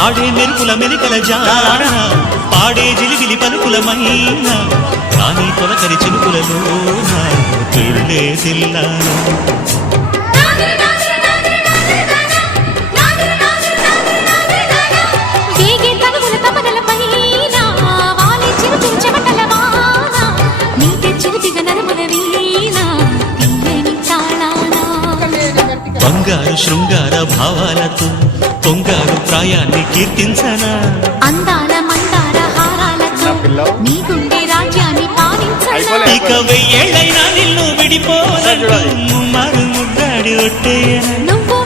ఆడే మెరుపుల మెలికల జాడ పాడే జిలిబిలి పలుకులమైన రాణి తొలకరి చిలుకులలో తిరుడే తిల్లాను బంగారు శృంగార భావాలతో పొంగారు ప్రాయాన్ని కీర్తించనా అందాల మందార హారాలతో నీ గుండె రాజ్యాన్ని పాలించనా ఇక వెయ్యేళ్ళైనా నిన్ను విడిపోనట్టు మారు ముద్దాడి ఒట్టేయనా నువ్వు